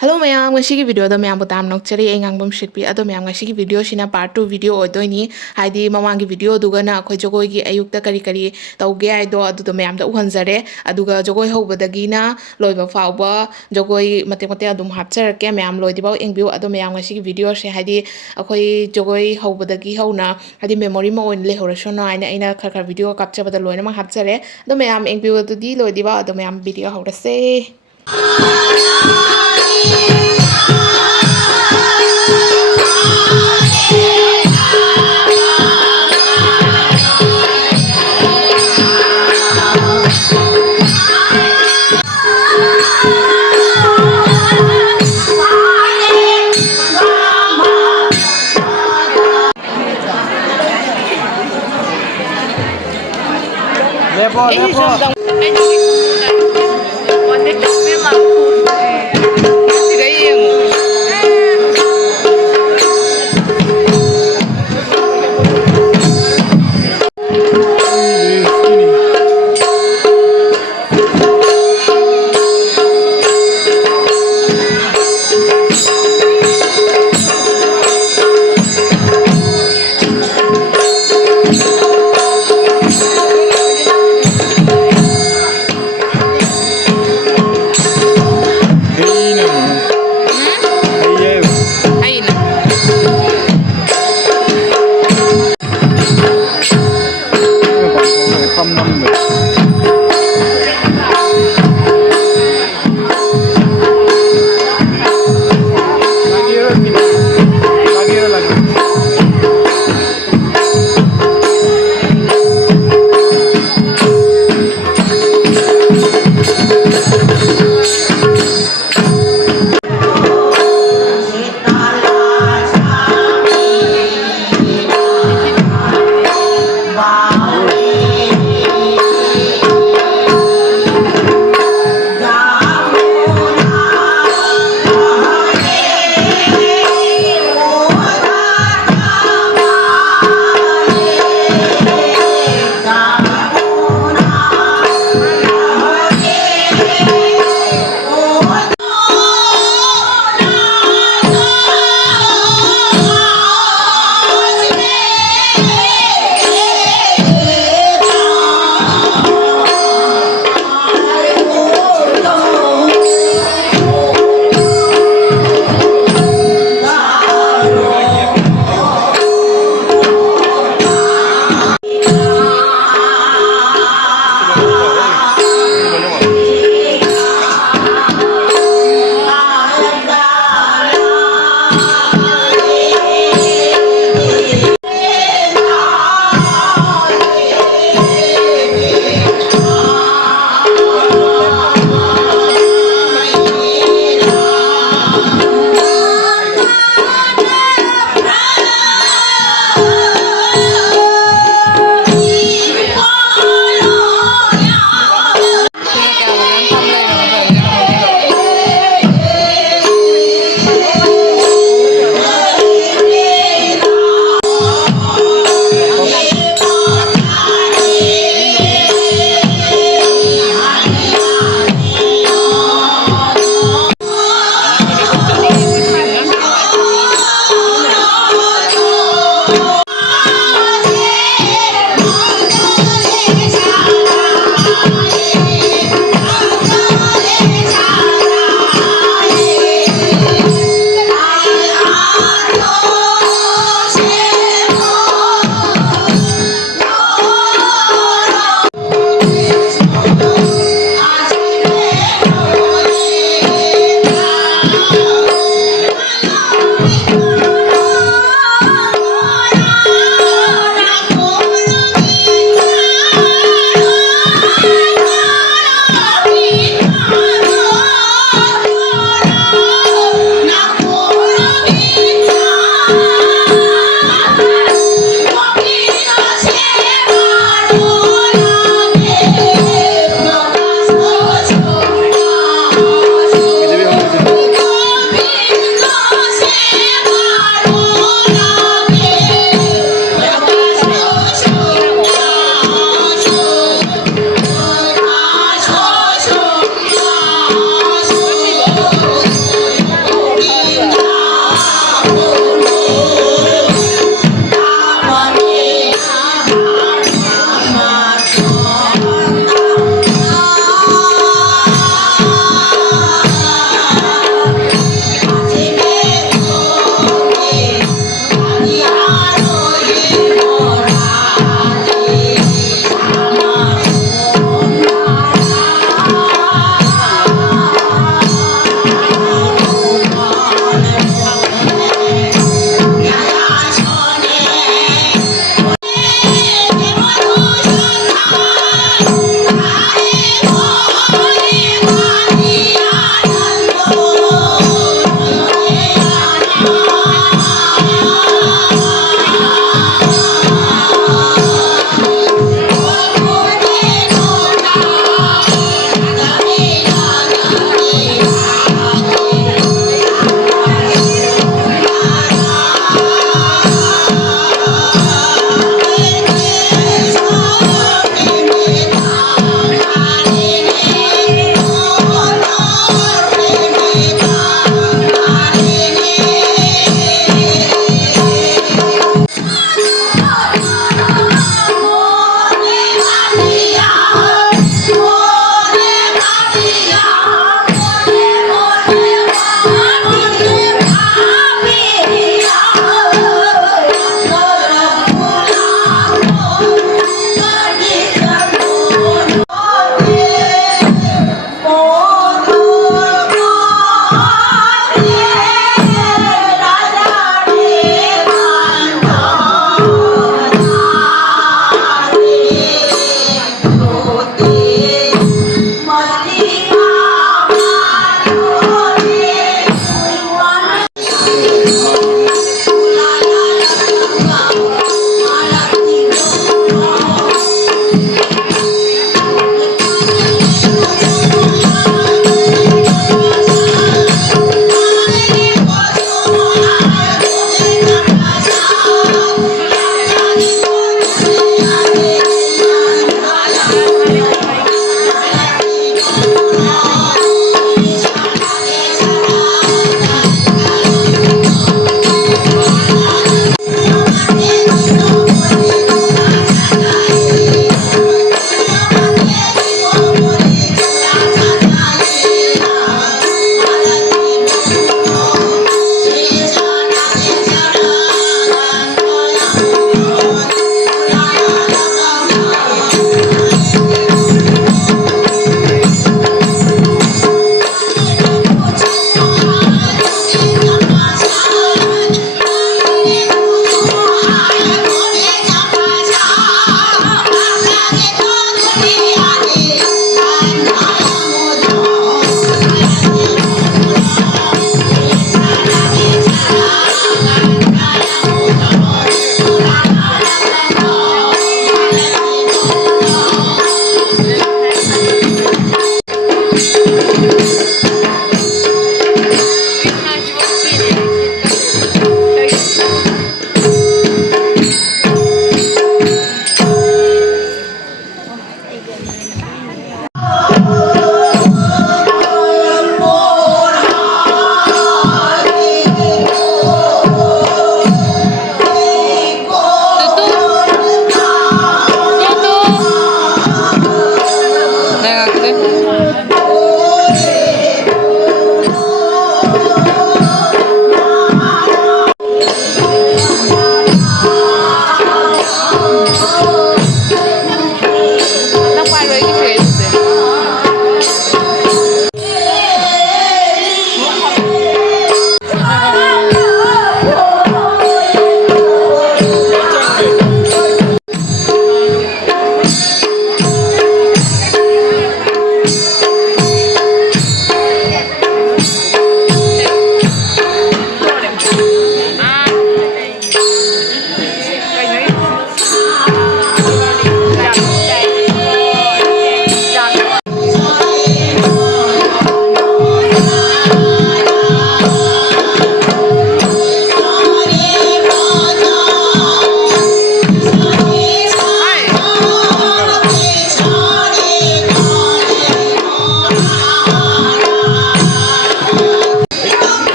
Hello mayam ngasi video da mayam butam nok chari engang bum shitpi ado mayam ngasi video sina part 2 video odoini haidi mamangi video duga na akhoi jogoi gi ayukta kari kari tauge ai do adu do mayam da uhanjare aduga jogoi hobadagi na loiba fawba jogoi mate mate adum hapchar ke mayam loidi baw engbiu ado mayam ngasi video se haidi akhoi jogoi hobadagi hauna haidi memory mo on le horasona aina khar khar video capture bada loina ma hapchare ado mayam engbiu adu di loidi ba ado mayam video horase Lepo, lepo.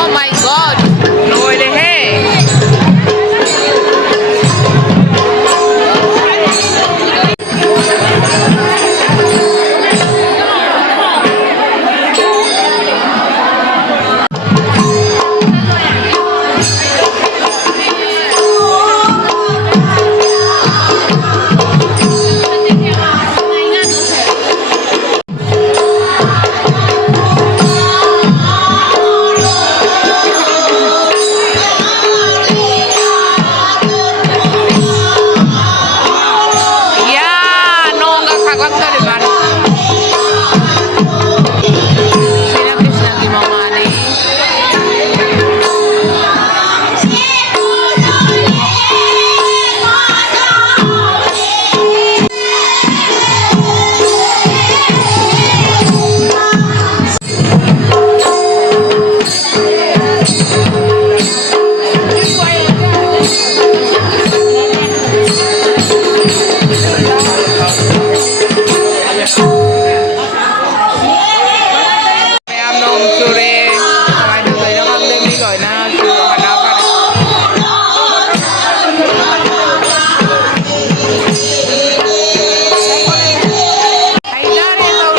Oh my god! loirehe! Yeah, nongga khagwagtare mani. Sina Krishna ki mamani. Em nong chure. Mai được thấy nó ăn lên đi gọi na chu hạt đá vào đây. Hay ra đi đâu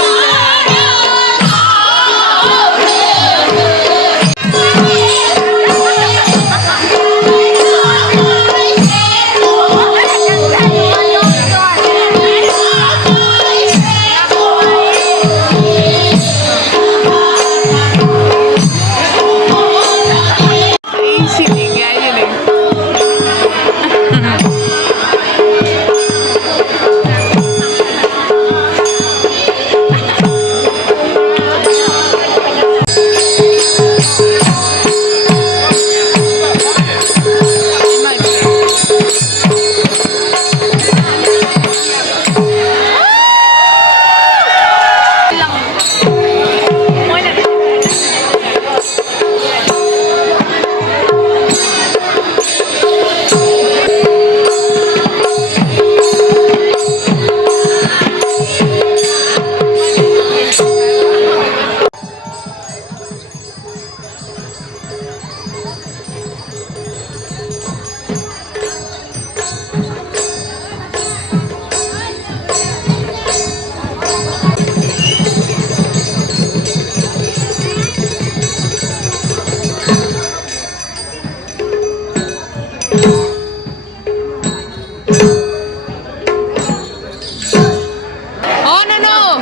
Oh no no!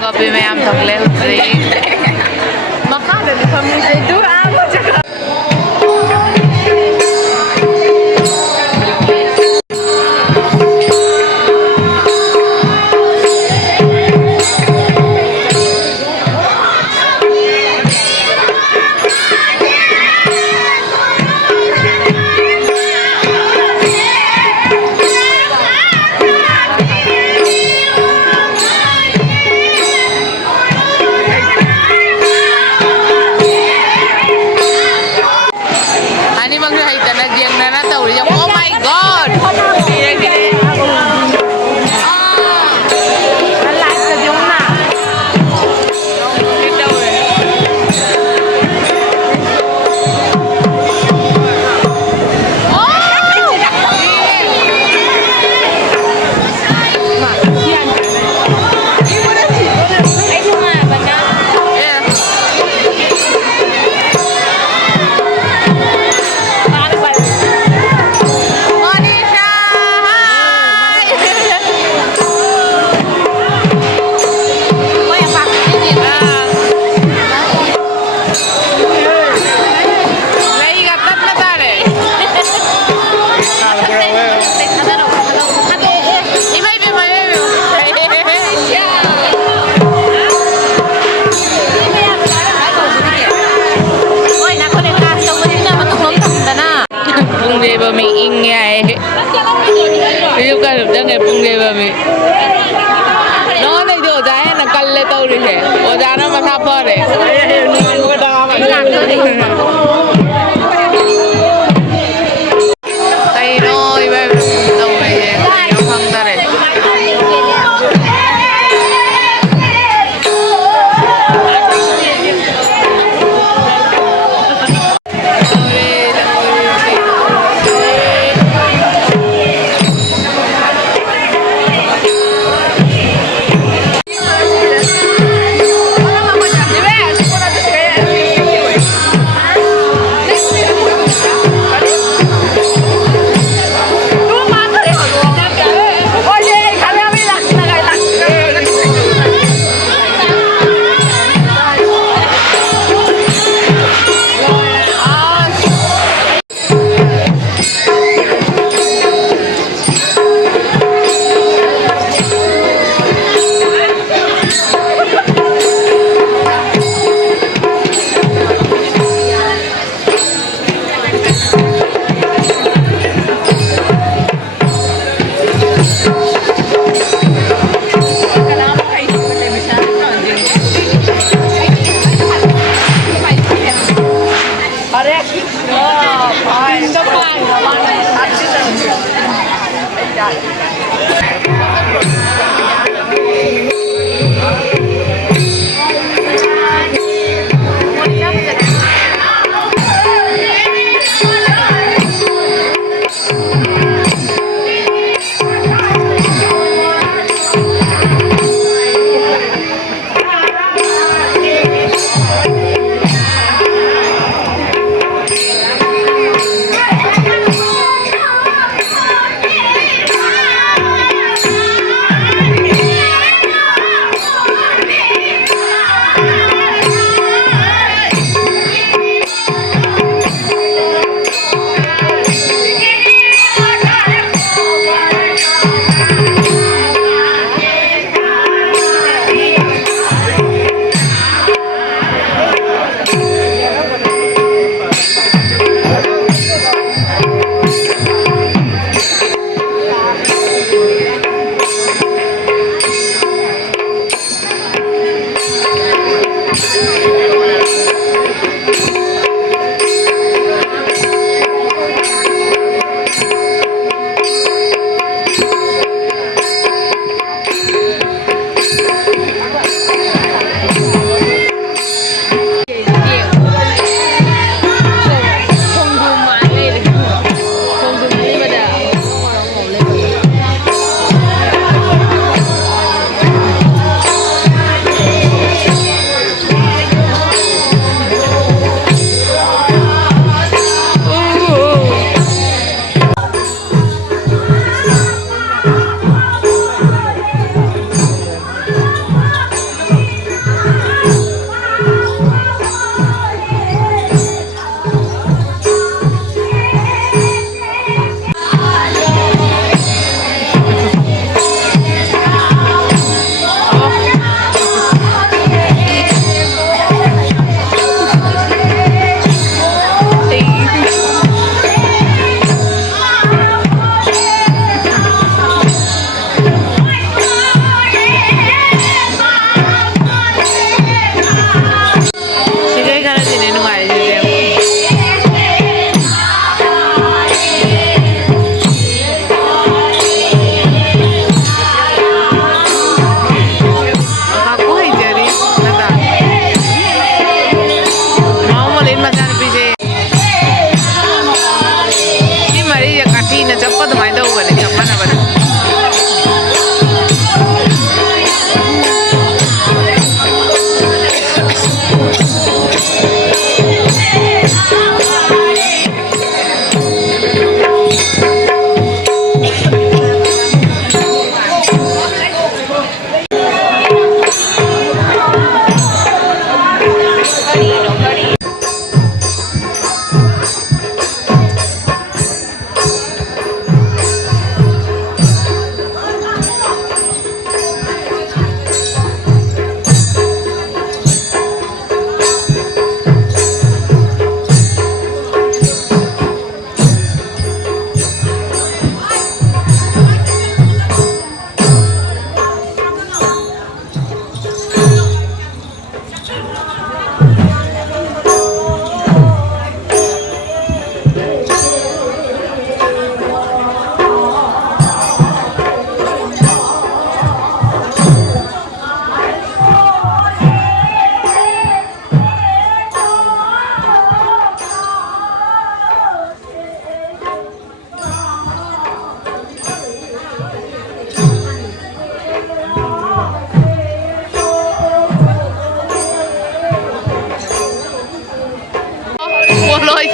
Gabi ma'am thakle hutri. Makada di family say dua aja. Ani bang hai tanah jeng nana tahu dia. Oh my god. Ba mi ing ngai yêu ka được đang ngày bung đề ba mi nó này được giá là cân lên tàu đi thế ở giá nó mà thấp hơn đấy tay nó tàu này nó không ta đấy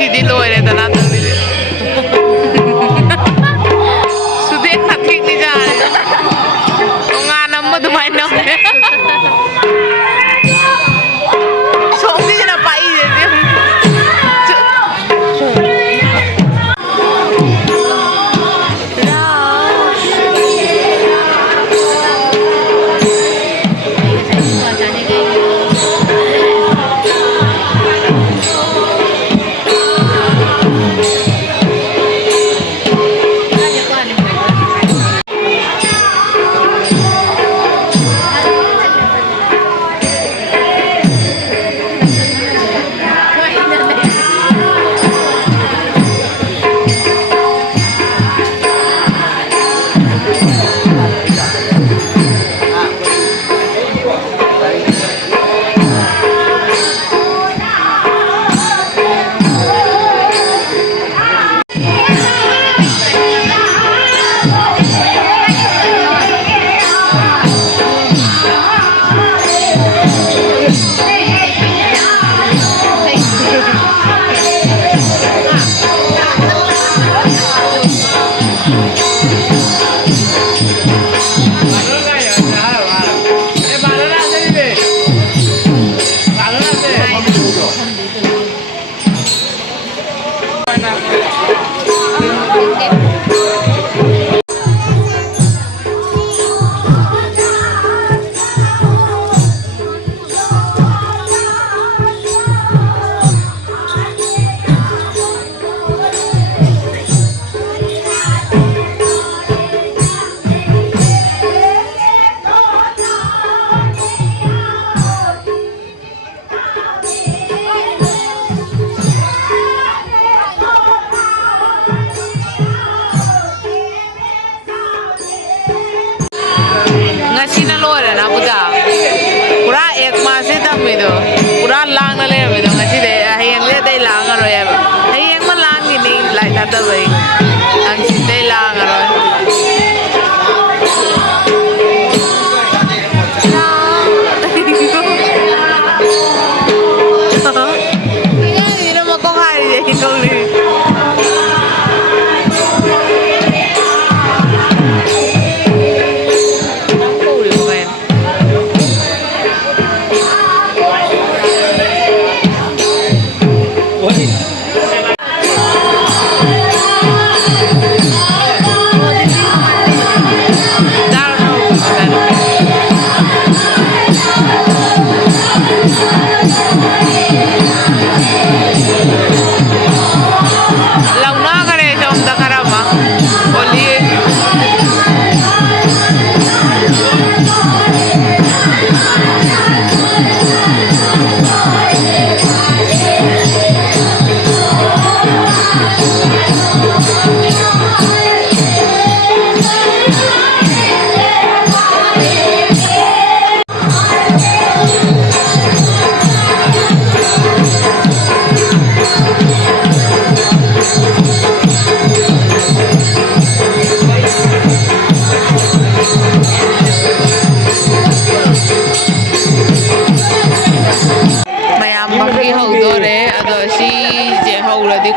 ꯉꯁꯤꯗꯤ ꯂꯣꯏꯔꯦꯗꯅ ꯑꯗꯨꯗꯤ ꯁꯨꯗꯦꯛ ꯅꯥꯊꯦꯛꯅꯤ ꯆꯥꯔꯦ ꯇꯣꯉꯥꯟꯅ ꯑꯃ ꯑꯗꯨꯃꯥꯏꯅ ꯁꯣꯝꯒꯤꯁꯤꯅ ꯄꯥꯏꯁꯦ ngasi na lore na buda pura ek mase tamido pura lang na le mido ngasi de hayang le dai lang aro ya hayang ma lang ni lai ta ta bai ang si dai lang aro ini mo ko hai je ko ni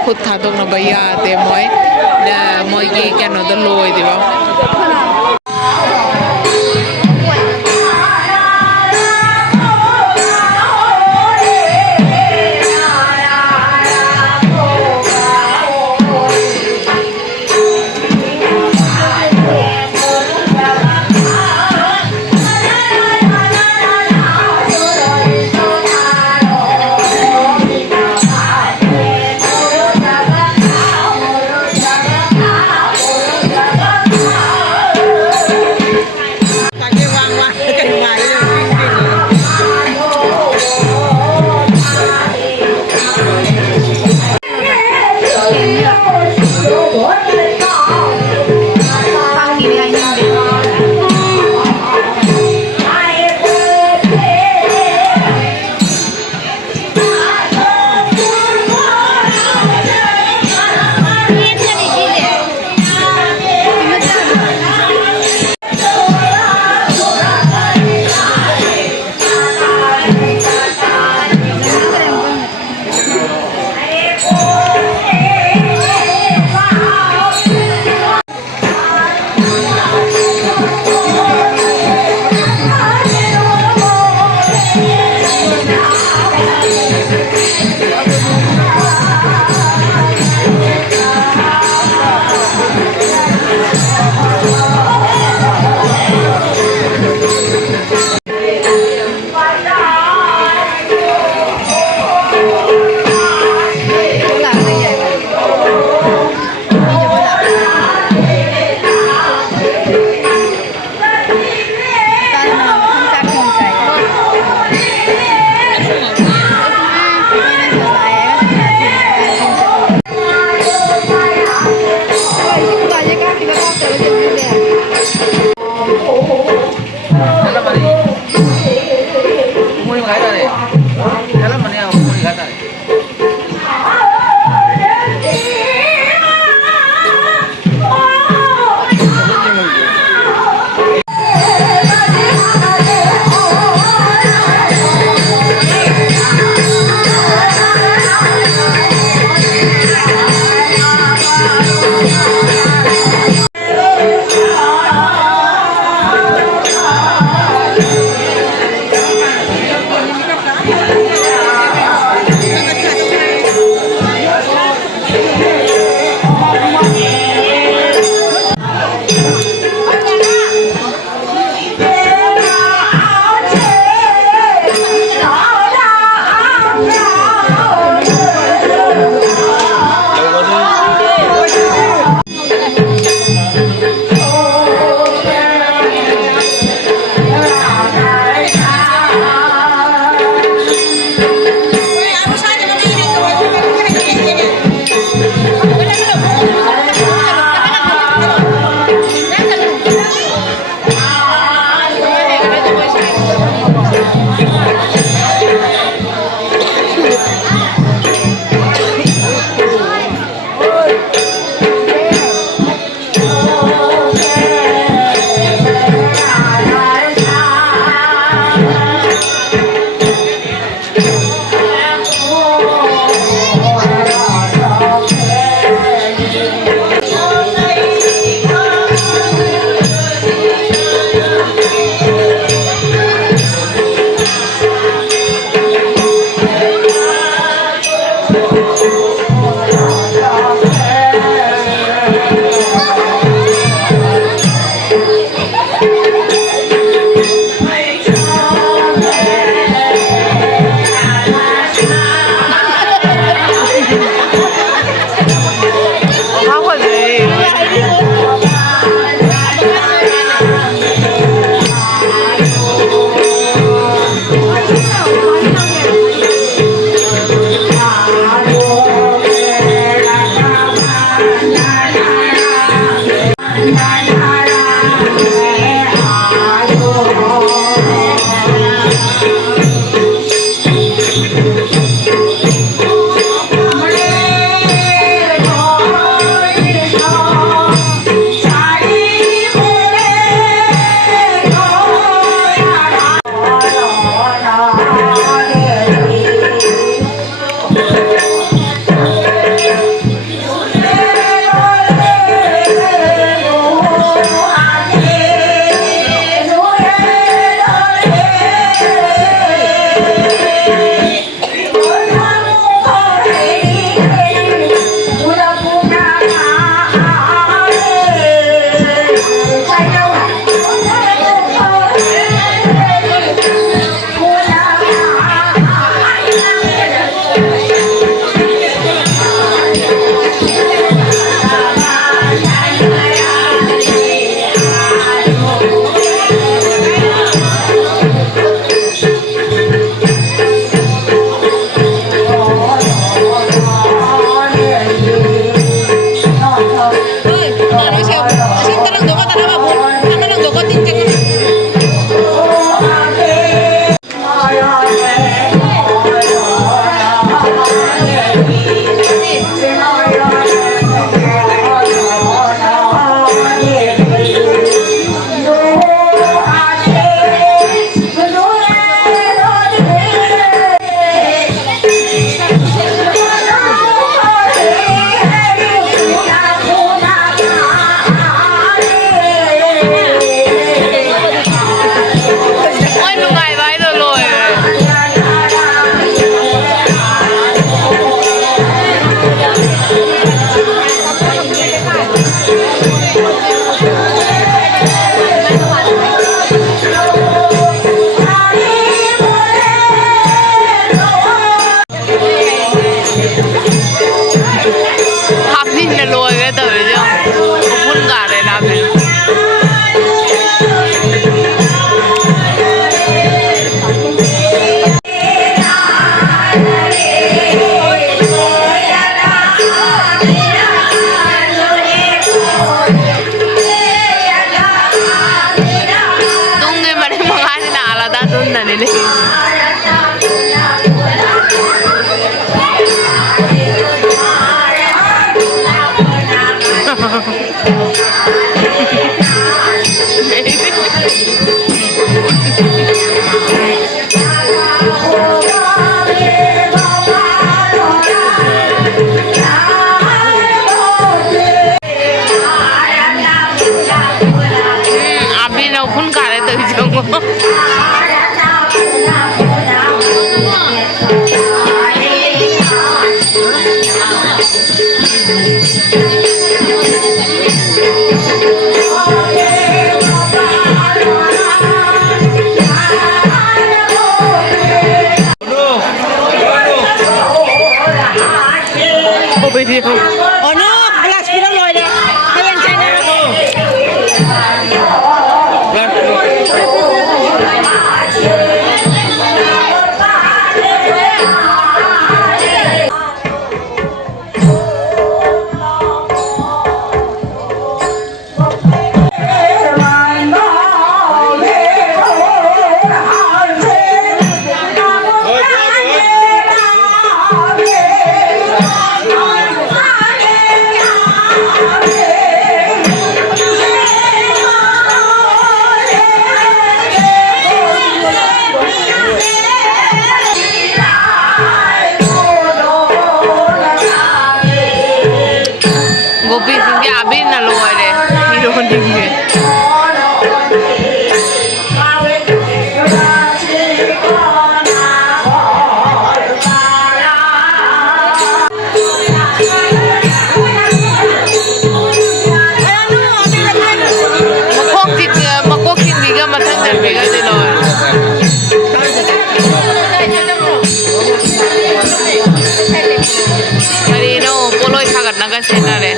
khut tha dong na baya te moi da moi gi kano da loi diba 잘라버리. 부모님 가야 돼. 잘라버리야 부모님 가야 돼. ꯅꯅꯦ abi nào phun cả đấy từ chồng ôi đi không Oh no, belas kilo loh deh. Kalian cina. gopi sing abi na loy de hero ding ge makok ting biga mathang dan biga de loy hari no poloi khagat naga sena re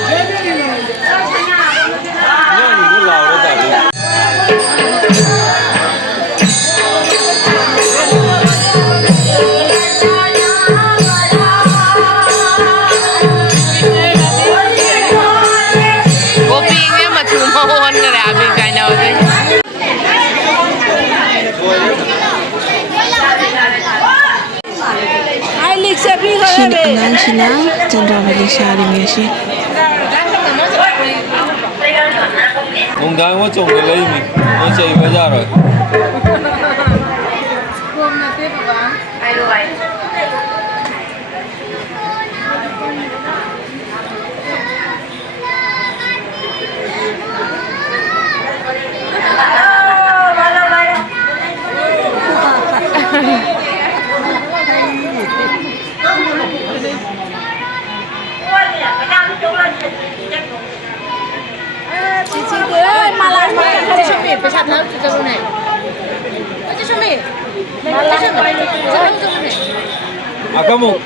gopi nge machu ma hon kare abi kai na hote Ay, likse beli Shin kau anan sina Chandrawali sharing ya shi. Nung đang có chồng cái lấy mình nó chạy bây giờ rồi. Cici ơi, malah malah cumi, bisa tahu juga lu nih. Aja cumi. Malah cumi. Tahu juga nih. À các mục.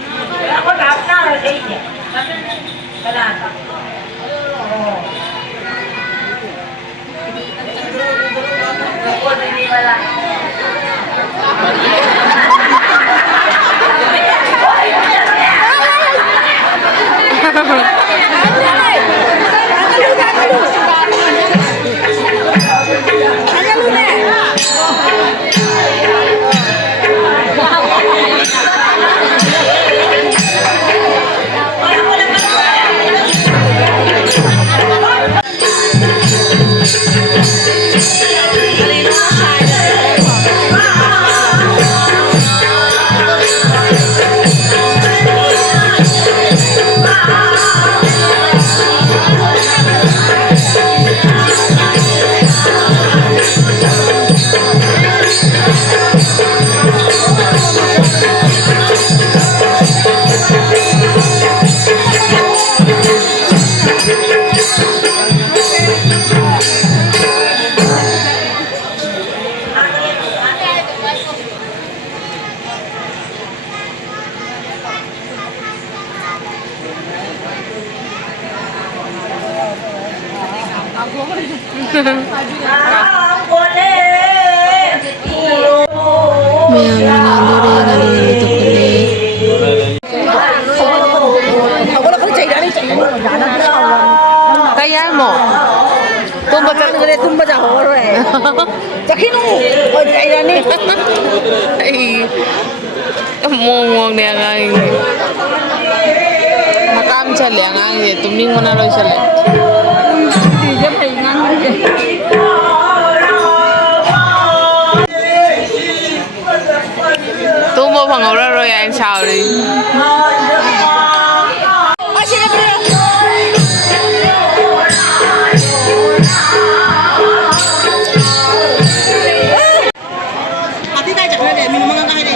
Kaya mo? Tumba sa horo eh. Zakinu. Oh, ayan ni. Ay, muong niya nga yun. Nakam chale ang ang ye, tuming mo na rin chale. Hindi pa ingan. Tumo pang ora ro yang sao ri. Oh, sige bro. Ati tayo jakna de, minum mga kahit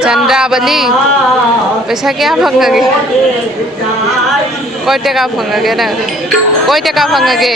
Chandravali, पैसा क्या फंगगे? कोई टका फंगगे ना? कोई टका फंगगे?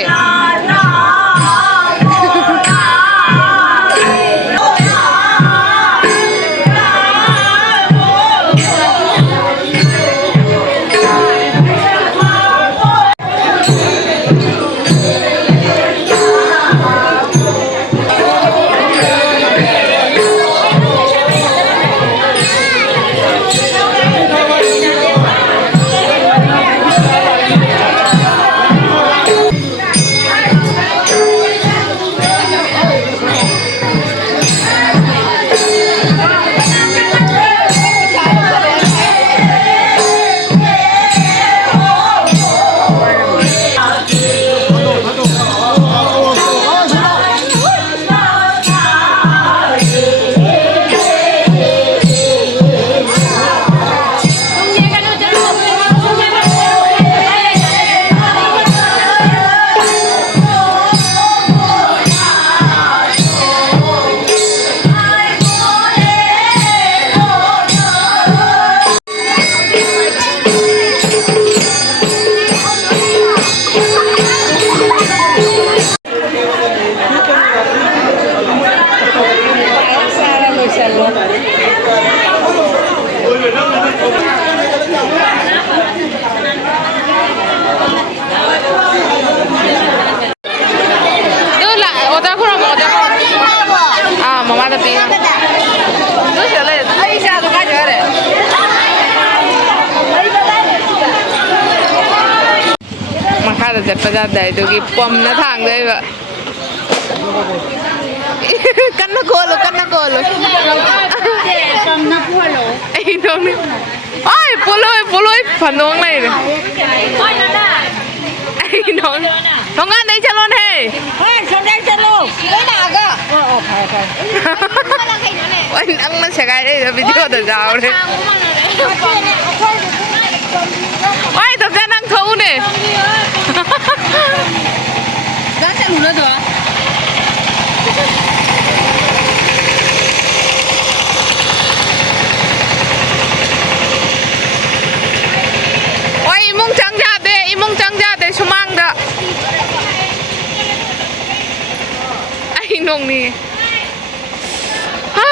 ประจับใดตัวกี้ปอมหน้าทางเลยแบบกันนะโกลูกันนะโกลู Cầm nó cua lỗ. ไอ้น้องนี่โอ้ยปูเลยฝันน้องเลยเนี่ย Ôi nó đã. ไอ้น้องน้องงานไหนจะรอนเฮ้ Ôi sao đây chân luôn. Lấy nào cơ. Phải phải. โอ้ยนั่งมันเสียใจได้จะไปเที่ยวแต่เช้าเลยโอ้ยตัวแกนั่งเขาเนี่ย Đó chân lũ nữa rồi. โอ้ยมุงจังยาเดอีมุงจังยาเดชั่วมังเด้อไอ้น้องนี่ฮ่า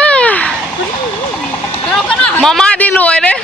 มาม่าดีรวยเลย